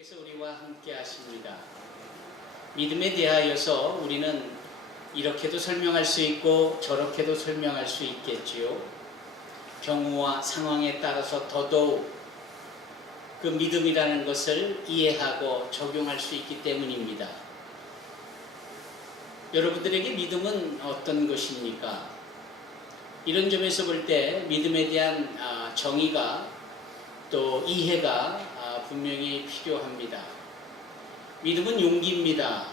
하나님께서 우리와 함께 하십니다. 믿음에 대하여서 우리는 이렇게도 설명할 수 있고 저렇게도 설명할 수 있겠지요. 경우와 상황에 따라서 더더욱 그 믿음이라는 것을 이해하고 적용할 수 있기 때문입니다. 여러분들에게 믿음은 어떤 것입니까? 이런 점에서 볼 때 믿음에 대한 정의가 또 이해가 분명히 필요합니다. 믿음은 용기입니다.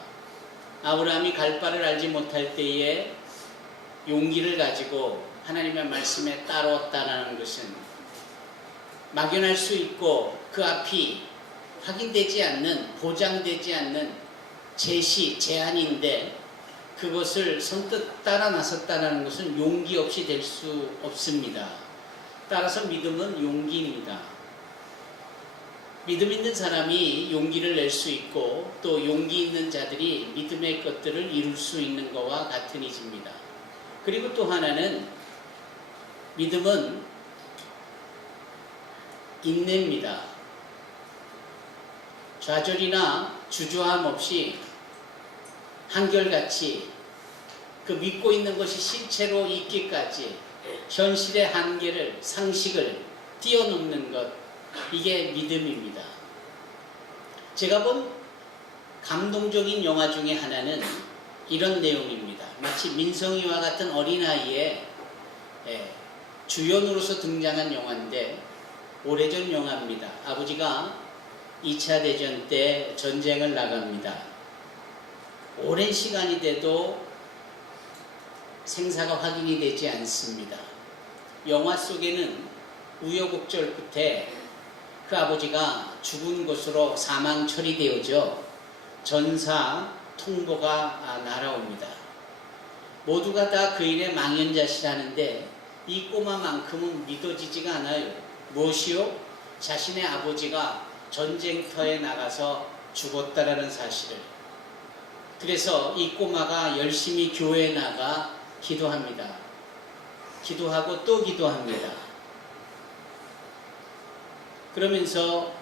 아브라함이 갈 바를 알지 못할 때에 용기를 가지고 하나님의 말씀에 따라왔다는 것은 막연할 수 있고 그 앞이 확인되지 않는, 보장되지 않는 제시, 제한인데 그것을 선뜻 따라 나섰다는 것은 용기 없이 될 수 없습니다. 따라서 믿음은 용기입니다. 믿음 있는 사람이 용기를 낼 수 있고 또 용기 있는 자들이 믿음의 것들을 이룰 수 있는 것과 같은 이지입니다. 그리고 또 하나는 믿음은 인내입니다. 좌절이나 주저함 없이 한결같이 그 믿고 있는 것이 실체로 있기까지 현실의 한계를, 상식을 뛰어넘는 것, 이게 믿음입니다. 제가 본 감동적인 영화 중에 하나는 이런 내용입니다. 마치 민성이와 같은 어린아이의 주연으로서 등장한 영화인데 오래전 영화입니다. 아버지가 2차 대전 때 전쟁을 나갑니다. 오랜 시간이 돼도 생사가 확인이 되지 않습니다. 영화 속에는 우여곡절 끝에 그 아버지가 죽은 것으로 사망 처리되어져 전사 통보가 날아옵니다. 모두가 다 그 일에 망연자실하는데 이 꼬마만큼은 믿어지지가 않아요. 무엇이요? 자신의 아버지가 전쟁터에 나가서 죽었다라는 사실을. 그래서 이 꼬마가 열심히 교회에 나가 기도합니다. 기도하고 또 기도합니다. 그러면서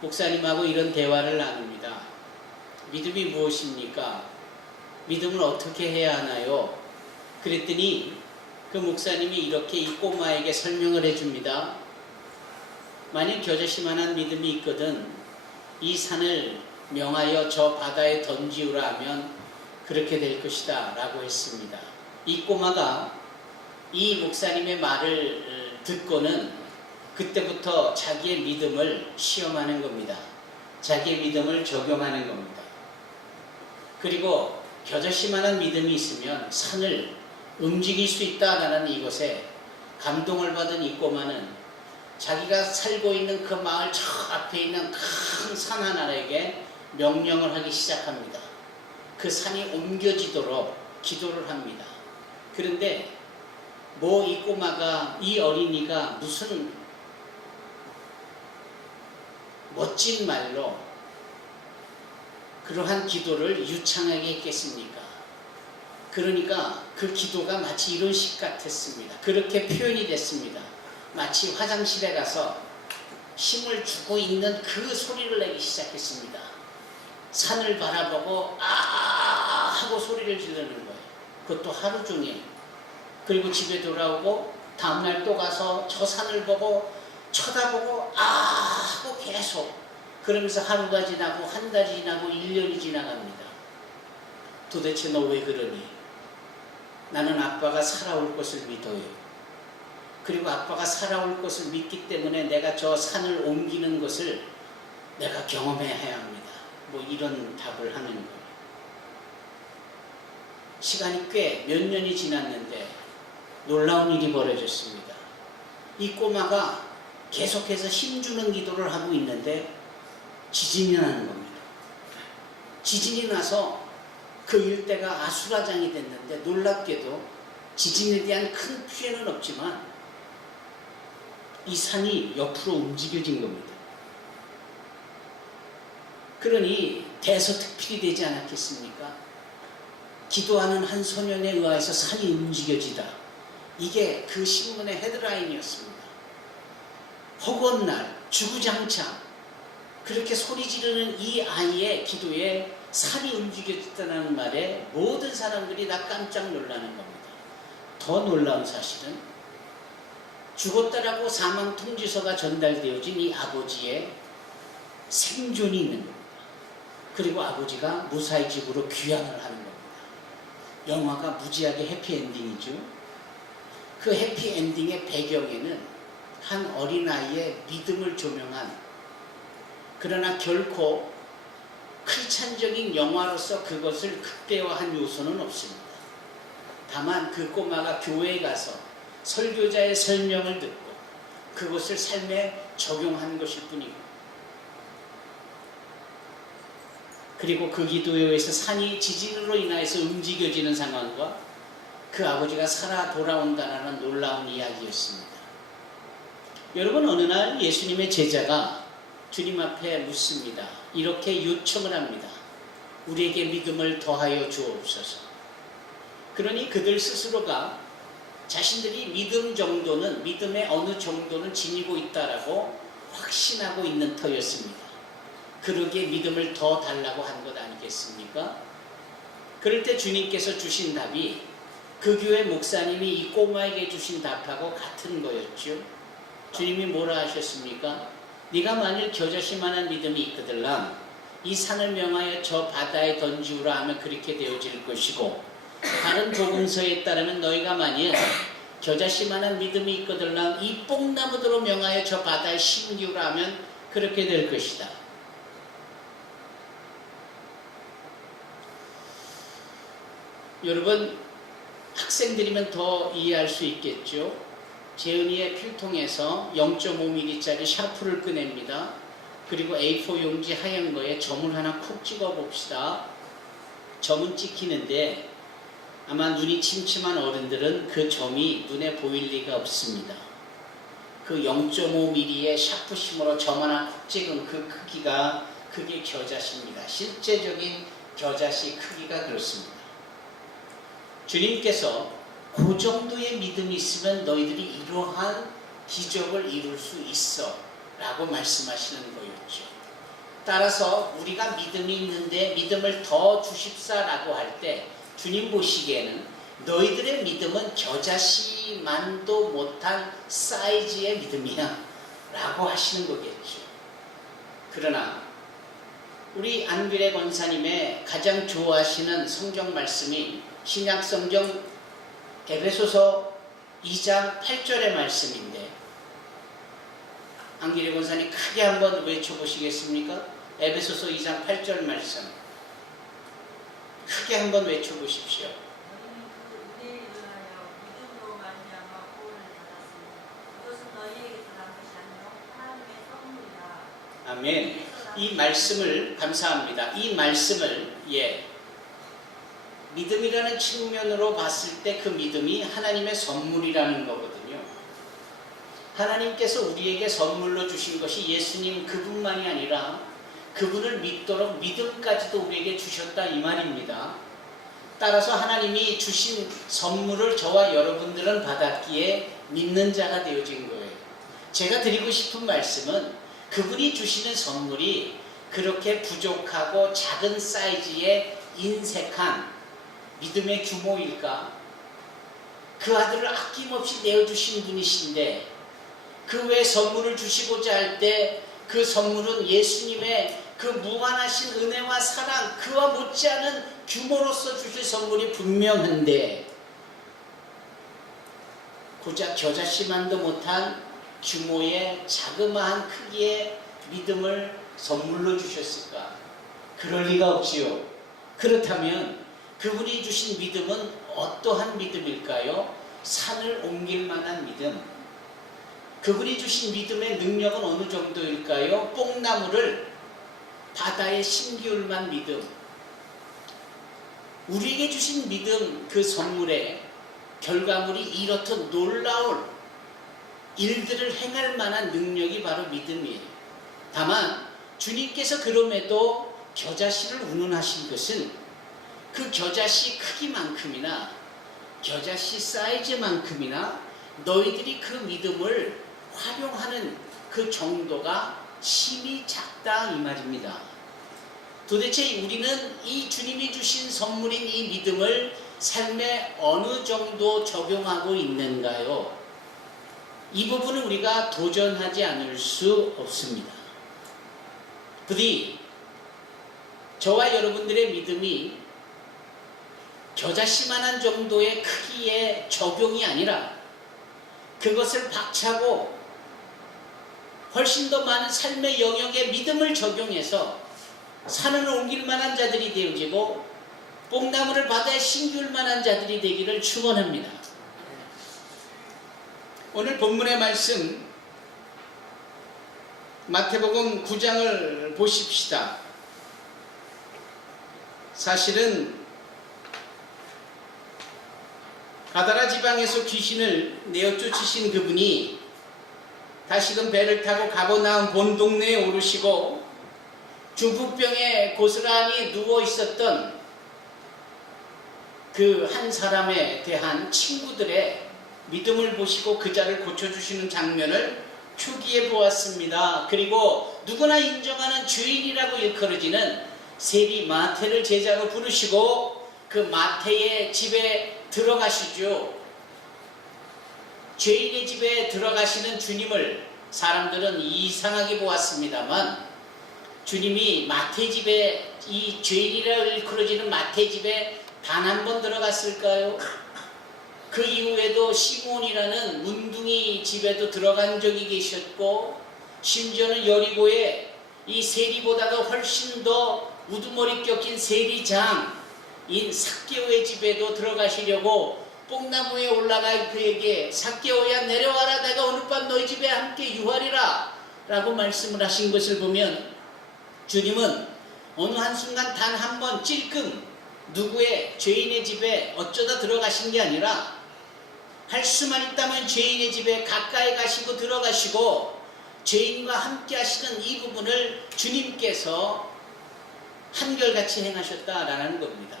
목사님하고 이런 대화를 나눕니다. 믿음이 무엇입니까? 믿음을 어떻게 해야 하나요? 그랬더니 그 목사님이 이렇게 이 꼬마에게 설명을 해줍니다. 만일 겨자씨만한 믿음이 있거든 이 산을 명하여 저 바다에 던지우라 하면 그렇게 될 것이다 라고 했습니다. 이 꼬마가 이 목사님의 말을 듣고는 그때부터 자기의 믿음을 시험하는 겁니다. 자기의 믿음을 적용하는 겁니다. 그리고 겨자씨만한 믿음이 있으면 산을 움직일 수 있다라는 이것에 감동을 받은 이 꼬마는 자기가 살고 있는 그 마을 저 앞에 있는 큰 산 하나에게 명령을 하기 시작합니다. 그 산이 옮겨지도록 기도를 합니다. 그런데 이 꼬마가, 이 어린이가 무슨 멋진 말로 그러한 기도를 유창하게 했겠습니까? 그러니까 그 기도가 마치 이런 식 같았습니다. 그렇게 표현이 됐습니다. 마치 화장실에 가서 힘을 주고 있는 그 소리를 내기 시작했습니다. 산을 바라보고 아 하고 소리를 지르는 거예요. 그것도 하루 종일. 그리고 집에 돌아오고 다음날 또 가서 저 산을 보고 쳐다보고 아 하고 계속 그러면서 하루가 지나고 한 달이 지나고 1년이 지나갑니다. 도대체 너 왜 그러니? 나는 아빠가 살아올 것을 믿어요. 그리고 아빠가 살아올 것을 믿기 때문에 내가 저 산을 옮기는 것을 내가 경험해야 합니다. 이런 답을 하는 거예요. 시간이 꽤 몇 년이 지났는데 놀라운 일이 벌어졌습니다. 이 꼬마가 계속해서 힘주는 기도를 하고 있는데 지진이 나는 겁니다. 지진이 나서 그 일대가 아수라장이 됐는데 놀랍게도 지진에 대한 큰 피해는 없지만 이 산이 옆으로 움직여진 겁니다. 그러니 대서특필이 되지 않았겠습니까? 기도하는 한 소년에 의해서 산이 움직여지다. 이게 그 신문의 헤드라인이었습니다. 허구한 날, 주구장창 그렇게 소리 지르는 이 아이의 기도에 산이 움직여졌다는 말에 모든 사람들이 다 깜짝 놀라는 겁니다. 더 놀라운 사실은 죽었다라고 사망 통지서가 전달되어진 이 아버지의 생존이 있는 겁니다. 그리고 아버지가 무사히 집으로 귀환을 하는 겁니다. 영화가 무지하게 해피엔딩이죠. 그 해피엔딩의 배경에는 한 어린아이의 믿음을 조명한, 그러나 결코 크리스찬적인 영화로서 그것을 극대화한 요소는 없습니다. 다만 그 꼬마가 교회에 가서 설교자의 설명을 듣고 그것을 삶에 적용한 것일 뿐이고, 그리고 그 기도에 의해서 산이 지진으로 인하여서 움직여지는 상황과 그 아버지가 살아 돌아온다는 놀라운 이야기였습니다. 여러분, 어느 날 예수님의 제자가 주님 앞에 묻습니다. 이렇게 요청을 합니다. 우리에게 믿음을 더하여 주옵소서. 그러니 그들 스스로가 자신들이 믿음의 어느 정도는 지니고 있다라고 확신하고 있는 터였습니다. 그러기에 믿음을 더 달라고 한 것 아니겠습니까? 그럴 때 주님께서 주신 답이 그 교회 목사님이 이 꼬마에게 주신 답하고 같은 거였죠. 주님이 뭐라 하셨습니까? 네가 만일 겨자씨만한 믿음이 있거들라 이 산을 명하여 저 바다에 던지우라 하면 그렇게 되어질 것이고, 다른 복음서에 따르면 너희가 만일 겨자씨만한 믿음이 있거들라 이 뽕나무들로 명하여 저 바다에 심기우라 하면 그렇게 될 것이다. 여러분, 학생들이면 더 이해할 수 있겠죠. 재은이의 필통에서 0.5mm짜리 샤프를 꺼냅니다. 그리고 A4 용지 하얀 거에 점을 하나 콕 찍어 봅시다. 점은 찍히는데 아마 눈이 침침한 어른들은 그 점이 눈에 보일 리가 없습니다. 그 0.5mm의 샤프심으로 점 하나 콕 찍은 그 크기가, 그게 겨자씨입니다. 실제적인 겨자씨 크기가 그렇습니다. 주님께서 그 정도의 믿음이 있으면 너희들이 이러한 기적을 이룰 수 있어 라고 말씀하시는 거였죠. 따라서 우리가 믿음이 있는데 믿음을 더 주십사 라고 할 때 주님 보시기에는 너희들의 믿음은 겨자씨만도 못한 사이즈의 믿음이야 라고 하시는 거겠죠. 그러나 우리 안규래 권사님의 가장 좋아하시는 성경 말씀이 신약 성경 에베소서 2장 8절의 말씀인데, 안규래 권사님 크게 한번 외쳐보시겠습니까? 에베소서 2장 8절 말씀 크게 한번 외쳐보십시오. 아멘. 이 말씀을 감사합니다. 이 말씀을 믿음이라는 측면으로 봤을 때 그 믿음이 하나님의 선물이라는 거거든요. 하나님께서 우리에게 선물로 주신 것이 예수님 그분만이 아니라 그분을 믿도록 믿음까지도 우리에게 주셨다 이 말입니다. 따라서 하나님이 주신 선물을 저와 여러분들은 받았기에 믿는 자가 되어진 거예요. 제가 드리고 싶은 말씀은 그분이 주시는 선물이 그렇게 부족하고 작은 사이즈의 인색한 믿음의 규모일까? 그 아들을 아낌없이 내어주신 분이신데 그 외에 선물을 주시고자 할 때 그 선물은 예수님의 그 무한하신 은혜와 사랑, 그와 못지않은 규모로서 주실 선물이 분명한데 고작 겨자씨만도 못한 규모의 자그마한 크기의 믿음을 선물로 주셨을까? 그럴 리가 없지요. 그렇다면 그분이 주신 믿음은 어떠한 믿음일까요? 산을 옮길 만한 믿음. 그분이 주신 믿음의 능력은 어느 정도일까요? 뽕나무를 바다에 심기울만 믿음. 우리에게 주신 믿음, 그 선물의 결과물이 이렇듯 놀라울 일들을 행할 만한 능력이 바로 믿음이에요. 다만 주님께서 그럼에도 겨자씨를 운운하신 것은 그 겨자씨 크기만큼이나 겨자씨 사이즈만큼이나 너희들이 그 믿음을 활용하는 그 정도가 힘이 작다 이 말입니다. 도대체 우리는 이 주님이 주신 선물인 이 믿음을 삶에 어느 정도 적용하고 있는가요? 이 부분은 우리가 도전하지 않을 수 없습니다. 부디 저와 여러분들의 믿음이 겨자씨만한 정도의 크기의 적용이 아니라 그것을 박차고 훨씬 더 많은 삶의 영역에 믿음을 적용해서 산을 옮길 만한 자들이 되어지고 뽕나무를 바다에 심기울 만한 자들이 되기를 축원합니다. 오늘 본문의 말씀 마태복음 9장을 보십시다. 사실은 가다라 지방에서 귀신을 내어 쫓으신 그분이 다시금 배를 타고 가버나움 본 동네에 오르시고 중풍병에 고스란히 누워 있었던 그 한 사람에 대한 친구들의 믿음을 보시고 그 자를 고쳐주시는 장면을 표기해 보았습니다. 그리고 누구나 인정하는 죄인이라고 일컬어지는 세리 마태를 제자로 부르시고 그 마태의 집에 들어가시죠. 죄인의 집에 들어가시는 주님을 사람들은 이상하게 보았습니다만 주님이 마태 집에 이 죄인이라고 일컬어지는 마태 집에 단 한 번 들어갔을까요? 그 이후에도 시몬이라는 문둥이 집에도 들어간 적이 계셨고 심지어는 여리고에 이 세리보다도 훨씬 더 우두머리 껴낀 세리장인 삭개오의 집에도 들어가시려고 뽕나무에 올라가 그에게 삭개오야 내려와라 내가 오늘 밤 너희 집에 함께 유하리라 라고 말씀을 하신 것을 보면 주님은 어느 한순간 단 한 번 찔끔 누구의 죄인의 집에 어쩌다 들어가신 게 아니라 할 수만 있다면 죄인의 집에 가까이 가시고 들어가시고 죄인과 함께 하시는 이 부분을 주님께서 한결같이 행하셨다라는 겁니다.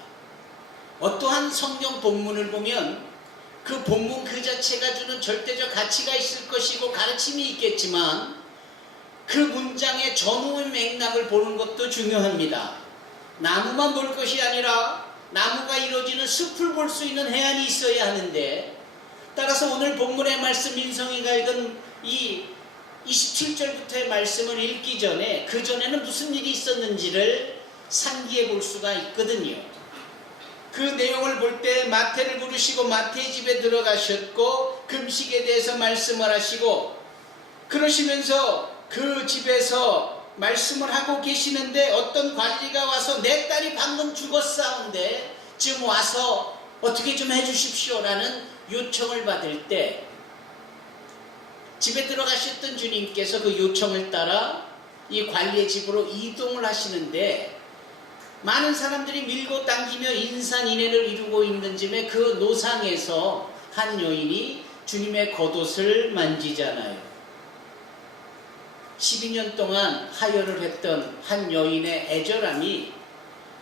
어떠한 성경 본문을 보면 그 본문 그 자체가 주는 절대적 가치가 있을 것이고 가르침이 있겠지만 그 문장의 전후의 맥락을 보는 것도 중요합니다. 나무만 볼 것이 아니라 나무가 이루어지는 숲을 볼 수 있는 해안이 있어야 하는데 따라서 오늘 본문의 말씀 민성이가 읽은 이 27절부터의 말씀을 읽기 전에 그 전에는 무슨 일이 있었는지를 상기해 볼 수가 있거든요. 그 내용을 볼 때 마태를 부르시고 마태의 집에 들어가셨고 금식에 대해서 말씀을 하시고 그러시면서 그 집에서 말씀을 하고 계시는데 어떤 관리가 와서 내 딸이 방금 죽었사온데 지금 와서 어떻게 좀 해주십시오 라는 요청을 받을 때 집에 들어가셨던 주님께서 그 요청을 따라 이 관리의 집으로 이동을 하시는데 많은 사람들이 밀고 당기며 인산인해를 이루고 있는 즈음에 그 노상에서 한 여인이 주님의 겉옷을 만지잖아요. 12년 동안 하혈을 했던 한 여인의 애절함이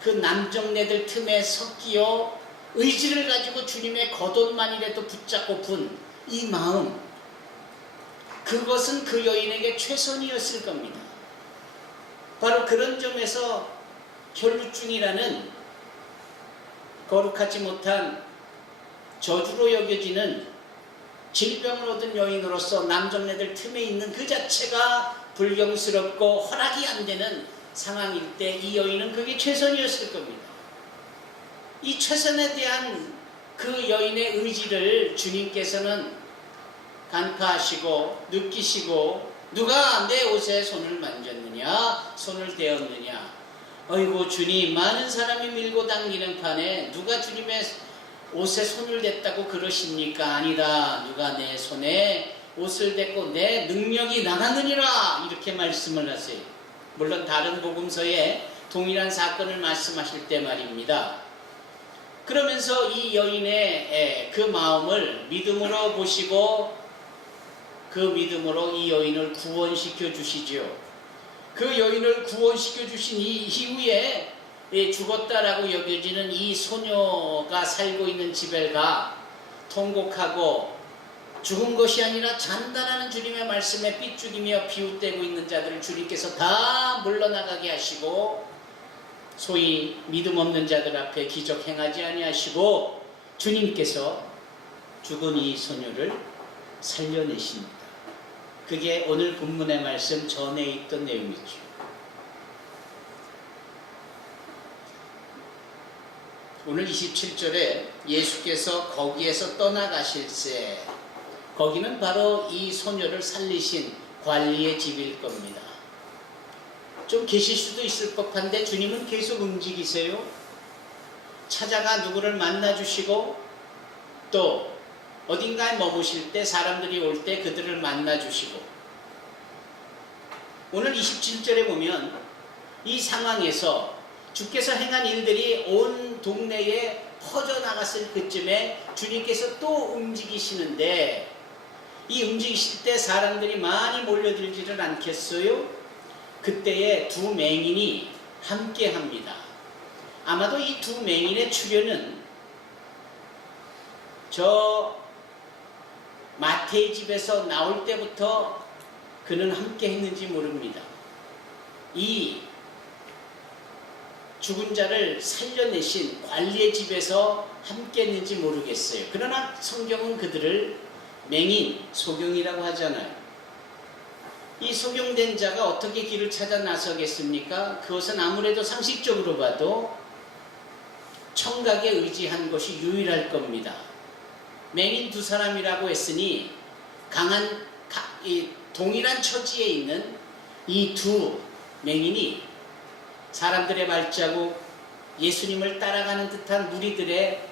그 남정네들 틈에 섞여 의지를 가지고 주님의 겉옷만이라도 붙잡고 분 이 마음, 그것은 그 여인에게 최선이었을 겁니다. 바로 그런 점에서 혈루증이라는 거룩하지 못한 저주로 여겨지는 질병을 얻은 여인으로서 남정네들 틈에 있는 그 자체가 불경스럽고 허락이 안 되는 상황일 때 이 여인은 그게 최선이었을 겁니다. 이 최선에 대한 그 여인의 의지를 주님께서는 간파하시고 느끼시고 누가 내 옷에 손을 만졌느냐 손을 대었느냐 어이구 주님 많은 사람이 밀고 당기는 판에 누가 주님의 옷에 손을 댔다고 그러십니까? 아니다. 누가 내 손에 옷을 댔고 내 능력이 나가느니라 이렇게 말씀을 하세요. 물론 다른 복음서에 동일한 사건을 말씀하실 때 말입니다. 그러면서 이 여인의 그 마음을 믿음으로 보시고 그 믿음으로 이 여인을 구원시켜 주시죠. 그 여인을 구원시켜 주신 이후에 죽었다라고 여겨지는 이 소녀가 살고 있는 집에 가 통곡하고 죽은 것이 아니라 잔다라는 주님의 말씀에 삐죽이며 비웃대고 있는 자들을 주님께서 다 물러나가게 하시고 소위 믿음 없는 자들 앞에 기적 행하지 아니하시고 주님께서 죽은 이 소녀를 살려내십니다. 그게 오늘 본문의 말씀 전에 있던 내용이죠. 오늘 27절에 예수께서 거기에서 떠나가실새, 거기는 바로 이 소녀를 살리신 관리의 집일 겁니다. 좀 계실 수도 있을 법한데 주님은 계속 움직이세요. 찾아가 누구를 만나주시고 또 어딘가에 머무실 때 사람들이 올 때 그들을 만나주시고, 오늘 27절에 보면 이 상황에서 주께서 행한 일들이 온 동네에 퍼져나갔을 그쯤에 주님께서 또 움직이시는데, 이 움직이실 때 사람들이 많이 몰려들지를 않겠어요? 그때에 두 맹인이 함께 합니다. 아마도 이 두 맹인의 출현은 저 마태의 집에서 나올 때부터 그는 함께 했는지 모릅니다. 이 죽은 자를 살려내신 관리의 집에서 함께 했는지 모르겠어요. 그러나 성경은 그들을 맹인, 소경이라고 하잖아요. 이 소경된 자가 어떻게 길을 찾아 나서겠습니까? 그것은 아무래도 상식적으로 봐도 청각에 의지한 것이 유일할 겁니다. 맹인 두 사람이라고 했으니 동일한 처지에 있는 이 두 맹인이 사람들의 발자국, 예수님을 따라가는 듯한 무리들의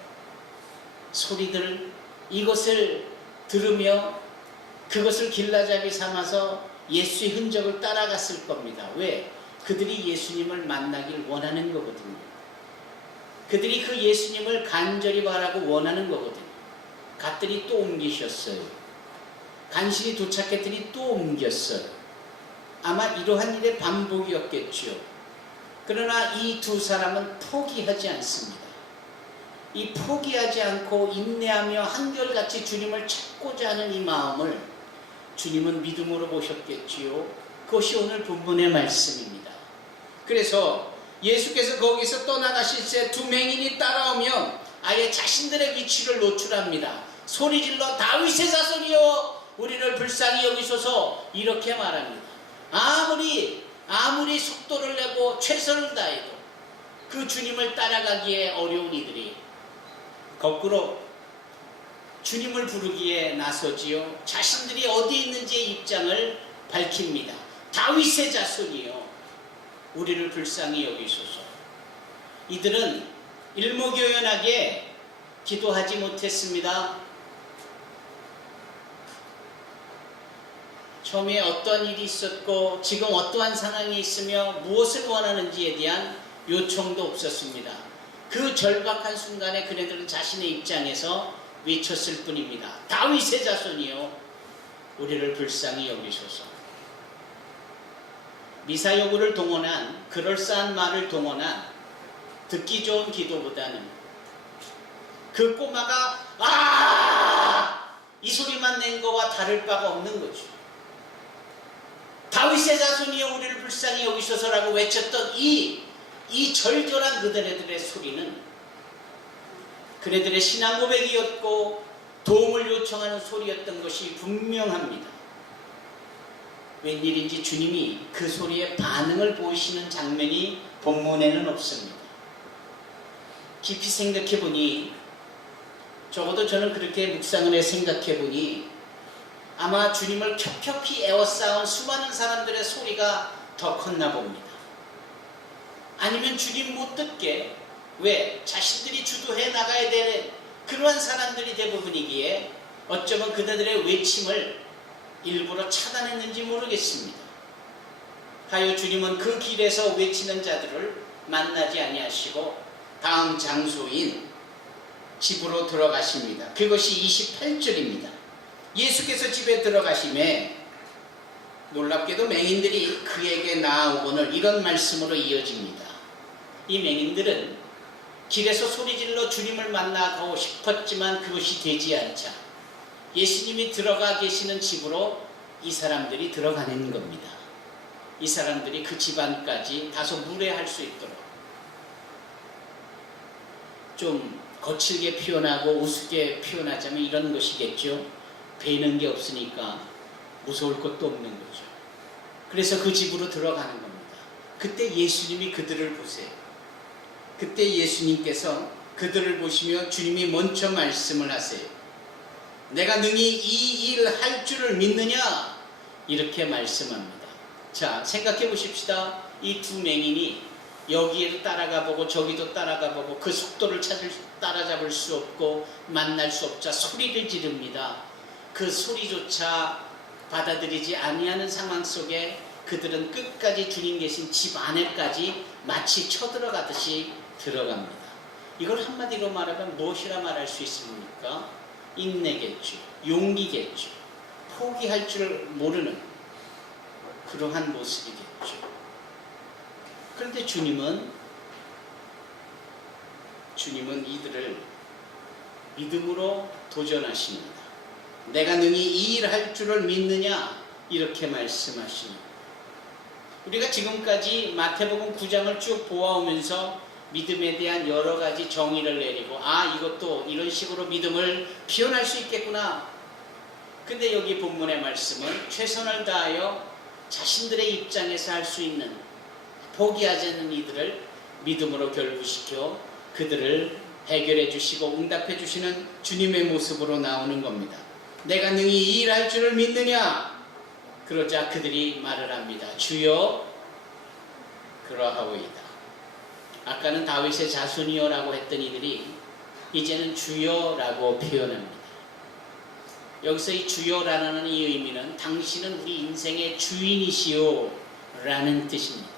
소리들, 이것을 들으며 그것을 길라잡이 삼아서 예수의 흔적을 따라갔을 겁니다. 왜? 그들이 예수님을 만나길 원하는 거거든요. 그들이 그 예수님을 간절히 바라고 원하는 거거든요. 갔더니 또 옮기셨어요. 간신히 도착했더니 또 옮겼어요. 아마 이러한 일의 반복이었겠죠. 그러나 이 두 사람은 포기하지 않습니다. 이 포기하지 않고 인내하며 한결같이 주님을 찾고자 하는 이 마음을 주님은 믿음으로 보셨겠지요. 그것이 오늘 본문의 말씀입니다. 그래서 예수께서 거기서 떠나가실 때 두 맹인이 따라오면 아예 자신들의 위치를 노출합니다. 소리질러 다윗의 자손이여 우리를 불쌍히 여기소서, 이렇게 말합니다. 아무리 속도를 내고 최선을 다해도 그 주님을 따라가기에 어려운 이들이 거꾸로 주님을 부르기에 나서지요. 자신들이 어디 있는지의 입장을 밝힙니다. 다윗의 자손이요 우리를 불쌍히 여기소서. 이들은 일목요연하게 기도하지 못했습니다. 처음에 어떤 일이 있었고 지금 어떠한 상황이 있으며 무엇을 원하는지에 대한 요청도 없었습니다. 그 절박한 순간에 그네들은 자신의 입장에서 외쳤을 뿐입니다. 다윗의 자손이요 우리를 불쌍히 여기소서. 미사 여구를 동원한, 그럴싸한 말을 동원한 듣기 좋은 기도보다는 그 꼬마가 이 소리만 낸 거와 다를 바가 없는 거죠. 다윗의 자손이여 우리를 불쌍히 여기소서라고 외쳤던 이 절절한 그들의 소리는 그네들의 신앙 고백이었고 도움을 요청하는 소리였던 것이 분명합니다. 웬일인지 주님이 그 소리에 반응을 보이시는 장면이 본문에는 없습니다. 깊이 생각해보니, 적어도 저는 그렇게 묵상을 해 생각해보니 아마 주님을 켜켜이 애워싸운 수많은 사람들의 소리가 더 컸나 봅니다. 아니면 주님 못 듣게, 왜? 자신들이 주도해 나가야 되는 그러한 사람들이 대부분이기에 어쩌면 그들의 외침을 일부러 차단했는지 모르겠습니다. 하여 주님은 그 길에서 외치는 자들을 만나지 아니하시고 다음 장소인 집으로 들어가십니다. 그것이 28절입니다. 예수께서 집에 들어가심에 놀랍게도 맹인들이 그에게 나아오거늘 이런 말씀으로 이어집니다. 이 맹인들은 길에서 소리질러 주님을 만나고 싶었지만 그것이 되지 않자 예수님이 들어가 계시는 집으로 이 사람들이 들어가는 겁니다. 이 사람들이 그 집안까지 다소 무례할 수 있도록 좀 거칠게 표현하고 우습게 표현하자면 이런 것이겠죠. 베는 게 없으니까 무서울 것도 없는 거죠. 그래서 그 집으로 들어가는 겁니다. 그때 예수님이 그들을 보세요. 그때 예수님께서 그들을 보시며 주님이 먼저 말씀을 하세요. 내가 능히 이 일 할 줄을 믿느냐? 이렇게 말씀합니다. 자, 생각해 보십시다. 이 두 맹인이 여기에도 따라가 보고 저기도 따라가 보고 그 속도를 따라잡을 수 없고 만날 수 없자 소리를 지릅니다. 그 소리조차 받아들이지 아니하는 상황 속에 그들은 끝까지 주님 계신 집 안에까지 마치 쳐들어가듯이 들어갑니다. 이걸 한마디로 말하면 무엇이라 말할 수 있습니까? 인내겠죠. 용기겠죠. 포기할 줄 모르는 그러한 모습이겠죠. 그런데 주님은 이들을 믿음으로 도전하십니다. 내가 능히 이 일 할 줄을 믿느냐? 이렇게 말씀하십니다. 우리가 지금까지 마태복음 9장을 쭉 보아오면서 믿음에 대한 여러 가지 정의를 내리고 이것도 이런 식으로 믿음을 표현할 수 있겠구나. 근데 여기 본문의 말씀은 최선을 다하여 자신들의 입장에서 할 수 있는 포기하지 않는 이들을 믿음으로 결부시켜 그들을 해결해 주시고 응답해 주시는 주님의 모습으로 나오는 겁니다. 내가 능히 이 일 할 줄을 믿느냐? 그러자 그들이 말을 합니다. 주여 그러하오이다. 아까는 다윗의 자손이여라고 했던 이들이 이제는 주여라고 표현합니다. 여기서 이 주여라는 이 의미는 당신은 우리 인생의 주인이시오 라는 뜻입니다.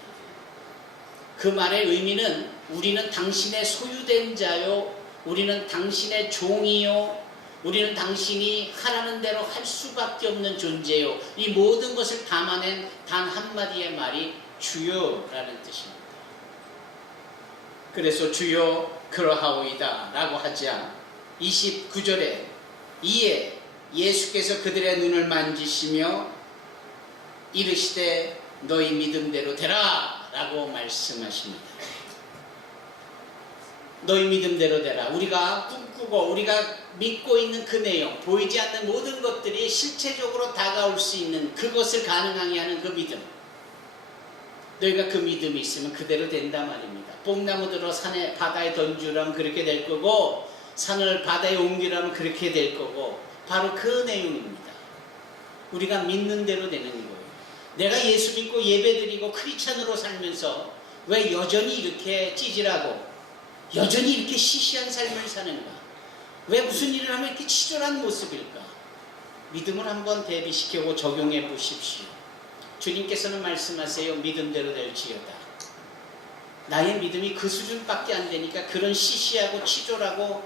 그 말의 의미는 우리는 당신의 소유된 자요, 우리는 당신의 종이요, 우리는 당신이 하라는 대로 할 수밖에 없는 존재요. 이 모든 것을 담아낸 단 한마디의 말이 주여라는 뜻입니다. 그래서 주여 그러하오이다 라고 하자 29절에 이에 예수께서 그들의 눈을 만지시며 이르시되 너희 믿음대로 되라 라고 말씀하십니다. 너희 믿음대로 되라. 우리가 꿈꾸고 우리가 믿고 있는 그 내용, 보이지 않는 모든 것들이 실체적으로 다가올 수 있는 그것을 가능하게 하는 그 믿음, 너희가 그 믿음이 있으면 그대로 된다 말입니다. 뽕나무 들어 산에 바다에 던주라면 그렇게 될 거고, 산을 바다에 옮기라면 그렇게 될 거고, 바로 그 내용입니다. 우리가 믿는 대로 되는 거예요. 내가 예수 믿고 예배드리고 크리스찬으로 살면서 왜 여전히 이렇게 찌질하고 여전히 이렇게 시시한 삶을 사는가? 왜 무슨 일을 하면 이렇게 치졸한 모습일까? 믿음을 한번 대비시키고 적용해 보십시오. 주님께서는 말씀하세요. 믿음대로 될지어다. 나의 믿음이 그 수준밖에 안 되니까 그런 시시하고 치졸하고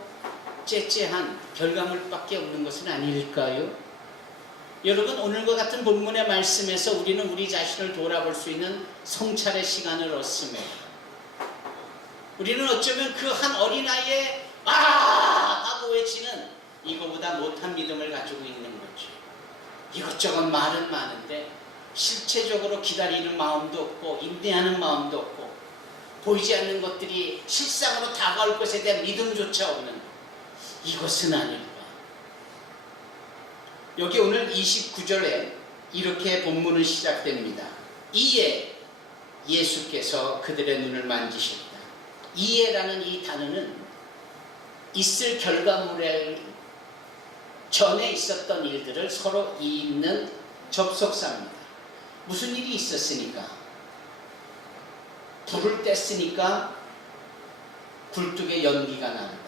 째째한 결과물밖에 없는 것은 아닐까요? 여러분, 오늘과 같은 본문의 말씀에서 우리는 우리 자신을 돌아볼 수 있는 성찰의 시간을 얻습니다. 우리는 어쩌면 그 한 어린아이의 하고 외치는 이거보다 못한 믿음을 가지고 있는 거죠. 이것저것 말은 많은데 실체적으로 기다리는 마음도 없고 인내하는 마음도 없고 보이지 않는 것들이 실상으로 다가올 것에 대한 믿음조차 없는 이것은 아닐까. 여기 오늘 29절에 이렇게 본문은 시작됩니다. 이에 예수께서 그들의 눈을 만지셨다. 이에라는 이 단어는 있을 결과물에 전에 있었던 일들을 서로 잇는 접속사입니다. 무슨 일이 있었으니까? 불을 뗐으니까 굴뚝에 연기가 난다.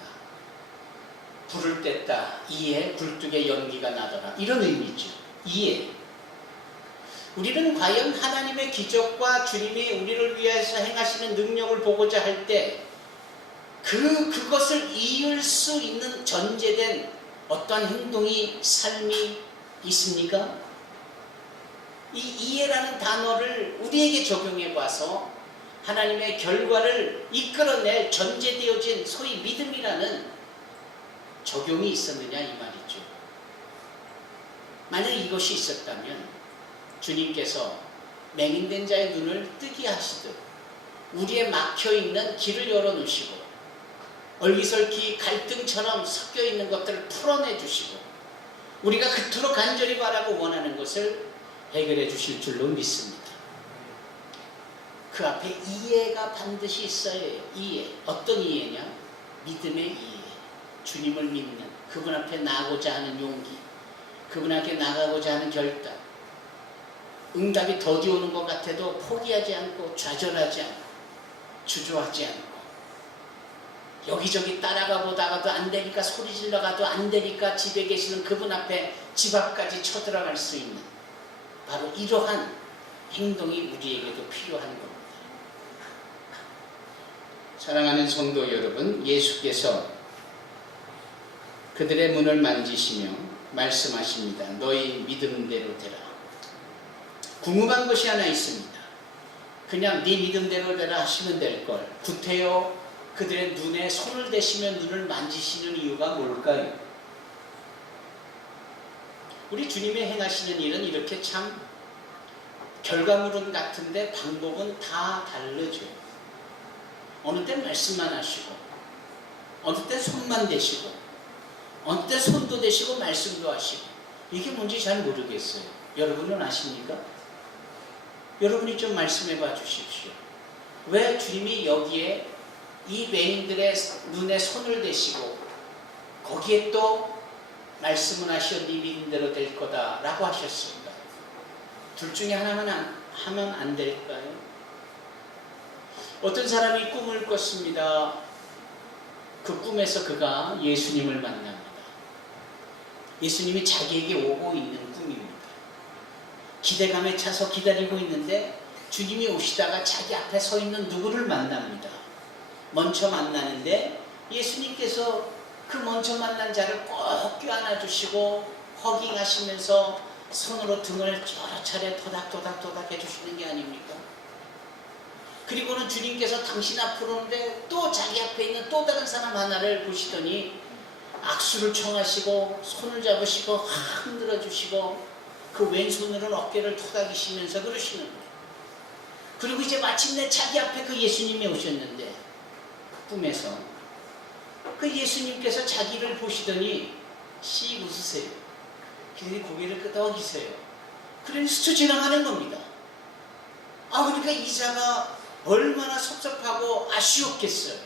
불을 뗐다. 이에 굴뚝에 연기가 나더라. 이런 의미죠. 이에. 우리는 과연 하나님의 기적과 주님이 우리를 위해서 행하시는 능력을 보고자 할 때 그것을 이을 수 있는 전제된 어떤 행동이, 삶이 있습니까? 이 이해라는 단어를 우리에게 적용해 봐서 하나님의 결과를 이끌어낼 전제되어진 소위 믿음이라는 적용이 있었느냐 이 말이죠. 만약 이것이 있었다면 주님께서 맹인된 자의 눈을 뜨게 하시듯 우리의 막혀있는 길을 열어놓으시고 얼기설기 갈등처럼 섞여있는 것들을 풀어내 주시고 우리가 그토록 간절히 바라고 원하는 것을 해결해 주실 줄로 믿습니다. 그 앞에 이해가 반드시 있어야 해요. 이해. 어떤 이해냐? 믿음의 이해. 주님을 믿는, 그분 앞에 나가고자 하는 용기, 그분 앞에 나가고자 하는 결단. 응답이 더디 오는 것 같아도 포기하지 않고 좌절하지 않고 주저하지 않고 여기저기 따라가 보다가도 안 되니까 소리 질러가도 안 되니까 집에 계시는 그분 앞에 집 앞까지 쳐들어갈 수 있는 바로 이러한 행동이 우리에게도 필요한 겁니다. 사랑하는 성도 여러분, 예수께서 그들의 문을 만지시며 말씀하십니다. 너희 믿음대로 되라. 궁금한 것이 하나 있습니다. 그냥 네 믿음대로 되라 하시면 될 걸. 구태여 그들의 눈에 손을 대시며 눈을 만지시는 이유가 뭘까요? 우리 주님이 행하시는 일은 이렇게 참 결과물은 같은데 방법은 다 다르죠. 어느 때 말씀만 하시고 어느 때 손만 대시고 어느 때 손도 대시고 말씀도 하시고 이게 뭔지 잘 모르겠어요. 여러분은 아십니까? 여러분이 좀 말씀해 봐 주십시오. 왜 주님이 여기에 이 맹인들의 눈에 손을 대시고 거기에 또 말씀을 하시어 네 믿음대로 될 거다 라고 하셨습니다. 둘 중에 하나만 하면 안 될까요? 어떤 사람이 꿈을 꿨습니다. 그 꿈에서 그가 예수님을 만납니다. 예수님이 자기에게 오고 있는 꿈입니다. 기대감에 차서 기다리고 있는데 주님이 오시다가 자기 앞에 서 있는 누구를 만납니다. 먼저 만나는데 예수님께서 그 먼저 만난 자를 꼭 껴안아 주시고 허깅하시면서 손으로 등을 여러 차례 토닥토닥 해주시는 게 아닙니까? 그리고는 주님께서 당신 앞으로 오는데 또 자기 앞에 있는 또 다른 사람 하나를 보시더니 악수를 청하시고 손을 잡으시고 흔들어 주시고 그 왼손으로는 어깨를 토닥이시면서 그러시는 거예요. 그리고 이제 마침내 자기 앞에 그 예수님이 오셨는데 꿈에서 그 예수님께서 자기를 보시더니 씩 웃으세요. 그들이 고개를 끄덕이세요. 그러니 스쳐 지나가는 겁니다. 그러니까 이 자가 얼마나 섭섭하고 아쉬웠겠어요.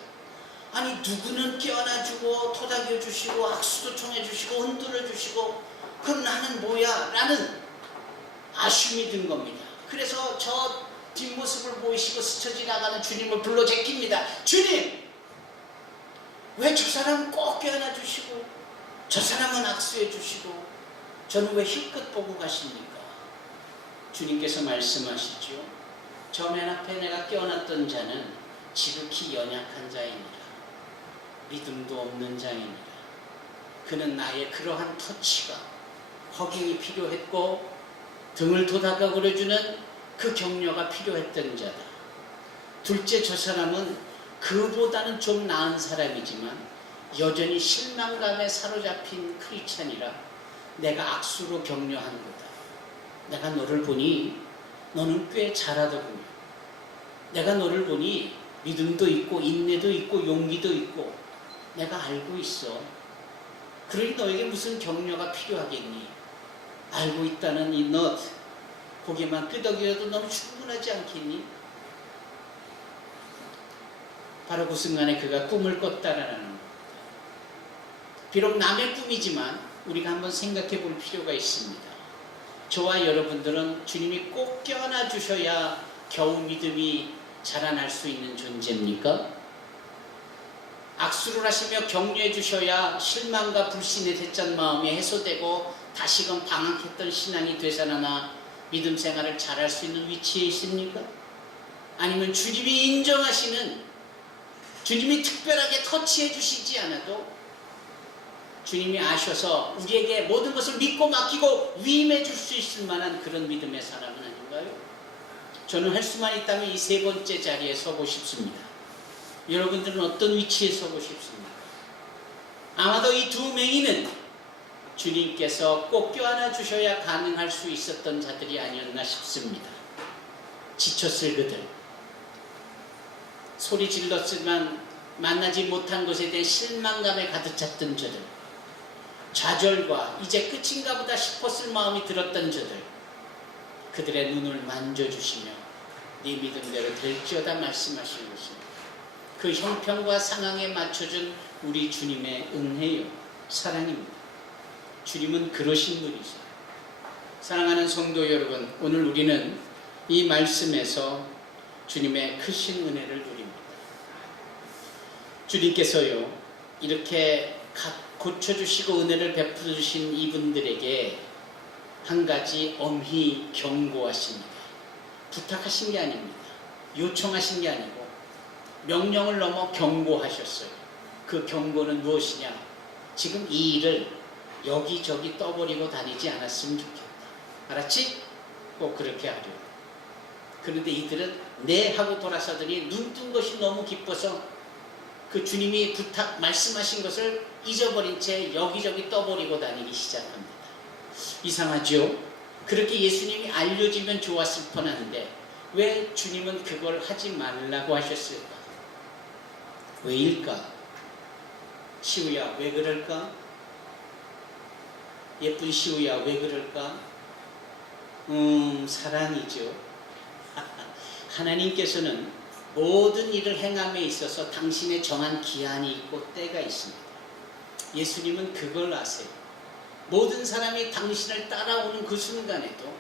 아니 누구는 껴안아주고 토닥여주시고 악수도 청해주시고 흔들어주시고 그럼 나는 뭐야? 라는 아쉬움이 든 겁니다. 그래서 저 뒷모습을 보이시고 스쳐 지나가는 주님을 불러 제낍니다. 주님! 왜 저 사람은 꼭 껴안아주시고 저 사람은 악수해주시고 저는 왜 힐끗 보고 가십니까? 주님께서 말씀하시죠. 저 맨 앞에 내가 껴안았던 자는 지극히 연약한 자입니다. 믿음도 없는 자입니다. 그는 나의 그러한 터치가 허깅이 필요했고 등을 도닥아 그려주는 그 격려가 필요했던 자다. 둘째, 저 사람은 그보다는 좀 나은 사람이지만 여전히 실망감에 사로잡힌 크리스찬이라 내가 악수로 격려한 거다. 내가 너를 보니 너는 꽤 잘하더군요. 내가 너를 보니 믿음도 있고 인내도 있고 용기도 있고 내가 알고 있어. 그러니 너에게 무슨 격려가 필요하겠니? 알고 있다는 이 너 고개만 끄덕여도 너는 충분하지 않겠니? 바로 그 순간에 그가 꿈을 꿨다라는 겁니다. 비록 남의 꿈이지만 우리가 한번 생각해 볼 필요가 있습니다. 저와 여러분들은 주님이 꼭 껴안아 주셔야 겨우 믿음이 자라날 수 있는 존재입니까? 악수를 하시며 격려해 주셔야 실망과 불신의 대짠 마음이 해소되고 다시금 방황했던 신앙이 되살아나 믿음 생활을 잘할 수 있는 위치에 있습니까? 아니면 주님이 인정하시는, 주님이 특별하게 터치해 주시지 않아도 주님이 아셔서 우리에게 모든 것을 믿고 맡기고 위임해 줄 수 있을 만한 그런 믿음의 사람은 아닌가요? 저는 할 수만 있다면 이 세 번째 자리에 서고 싶습니다. 여러분들은 어떤 위치에 서고 싶습니까? 아마도 이 두 맹인은 주님께서 꼭 껴안아 주셔야 가능할 수 있었던 자들이 아니었나 싶습니다. 지쳤을 그들, 소리 질렀지만 만나지 못한 것에 대한 실망감에 가득 찼던 저들, 좌절과 이제 끝인가 보다 싶었을 마음이 들었던 저들, 그들의 눈을 만져주시며 네 믿음대로 될지어다 말씀하시는 것입니다. 그 형편과 상황에 맞춰준 우리 주님의 은혜요, 사랑입니다. 주님은 그러신 분이세요. 사랑하는 성도 여러분, 오늘 우리는 이 말씀에서 주님의 크신 은혜를 누립니다. 주님께서요, 이렇게 고쳐주시고 은혜를 베풀어 주신 이분들에게 한 가지 엄히 경고하십니다. 부탁하신 게 아닙니다. 요청하신 게 아니고 명령을 넘어 경고하셨어요. 그 경고는 무엇이냐? 지금 이 일을 여기저기 떠버리고 다니지 않았으면 좋겠다. 알았지? 꼭 그렇게 하려. 그런데 이들은 네 하고 돌아서더니 눈 뜬 것이 너무 기뻐서 그 주님이 말씀하신 것을 잊어버린 채 여기저기 떠버리고 다니기 시작합니다. 이상하죠? 그렇게 예수님이 알려지면 좋았을 뻔한데 왜 주님은 그걸 하지 말라고 하셨을까? 왜일까? 시우야, 왜 그럴까? 예쁜 시우야, 왜 그럴까? 사랑이죠. 하나님께서는 모든 일을 행함에 있어서 당신의 정한 기한이 있고 때가 있습니다. 예수님은 그걸 아세요. 모든 사람이 당신을 따라오는 그 순간에도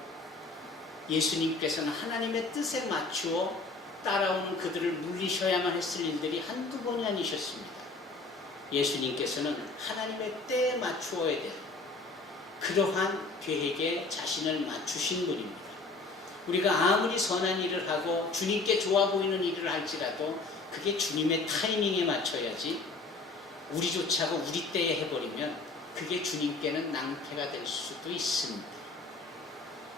예수님께서는 하나님의 뜻에 맞추어 따라오는 그들을 물리셔야만 했을 일들이 한두 번이 아니셨습니다. 예수님께서는 하나님의 때에 맞추어야 될 그러한 계획에 자신을 맞추신 분입니다. 우리가 아무리 선한 일을 하고 주님께 좋아 보이는 일을 할지라도 그게 주님의 타이밍에 맞춰야지 우리조차도 우리 때에 해버리면 그게 주님께는 낭패가 될 수도 있습니다.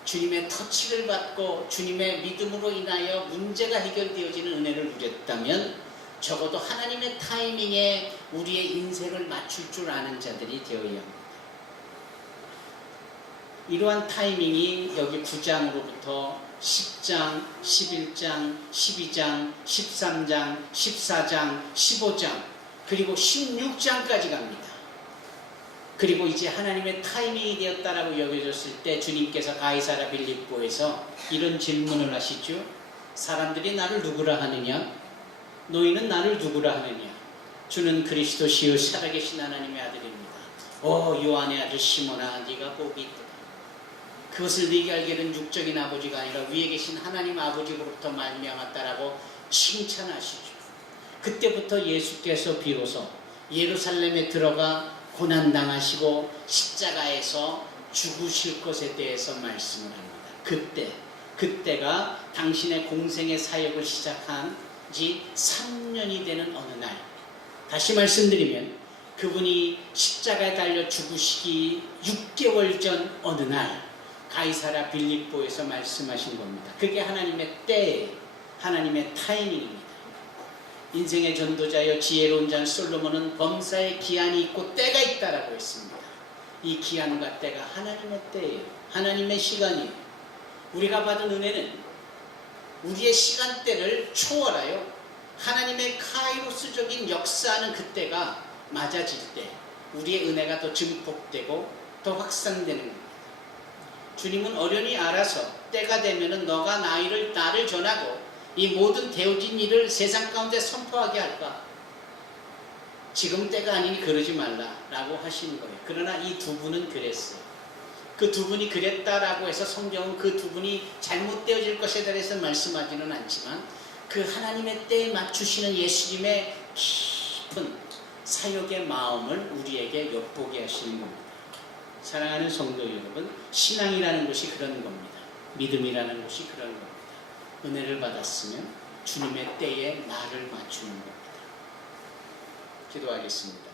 주님의 터치를 받고 주님의 믿음으로 인하여 문제가 해결되어지는 은혜를 누렸다면 적어도 하나님의 타이밍에 우리의 인생을 맞출 줄 아는 자들이 되어야 합니다. 이러한 타이밍이 여기 9장으로부터 10장, 11장, 12장, 13장, 14장, 15장, 그리고 16장까지 갑니다. 그리고 이제 하나님의 타이밍이 되었다라고 여겨졌을 때 주님께서 가이사랴 빌립보에서 이런 질문을 하시죠. 사람들이 나를 누구라 하느냐? 너희는 나를 누구라 하느냐? 주는 그리스도시요 살아계신 하나님의 아들입니다. 오 요한의 아들 시몬아, 네가 복이 있다. 그것을 네게 알게는 육적인 아버지가 아니라 위에 계신 하나님 아버지로부터 말미암았다라고 칭찬하시죠. 그때부터 예수께서 비로소 예루살렘에 들어가 고난당하시고 십자가에서 죽으실 것에 대해서 말씀을 합니다. 그때가 당신의 공생의 사역을 시작한 지 3년이 되는 어느 날, 다시 말씀드리면 그분이 십자가에 달려 죽으시기 6개월 전 어느 날 가이사랴 빌립보에서 말씀하신 겁니다. 그게 하나님의 때, 하나님의 타이밍입니다. 인생의 전도자여 지혜로운 자 솔로몬은 범사의 기한이 있고 때가 있다라고 했습니다. 이 기한과 때가 하나님의 때예요. 하나님의 시간이에요. 우리가 받은 은혜는 우리의 시간대를 초월하여 하나님의 카이로스적인 역사하는 그때가 맞아질 때 우리의 은혜가 더 증폭되고 더 확산되는 겁니다. 주님은 어련히 알아서 때가 되면은 너가 나를 전하고 이 모든 되어진 일을 세상 가운데 선포하게 할까? 지금 때가 아니니 그러지 말라라고 하시는 거예요. 그러나 이 두 분은 그랬어요. 그 두 분이 그랬다라고 해서 성경은 그 두 분이 잘못되어질 것에 대해서 말씀하지는 않지만 그 하나님의 때에 맞추시는 예수님의 깊은 사역의 마음을 우리에게 엿보게 하시는 겁니다. 사랑하는 성도 여러분, 신앙이라는 것이 그런 겁니다. 믿음이라는 것이 그런 겁니다. 은혜를 받았으면 주님의 때에 나를 맞추는 겁니다. 기도하겠습니다.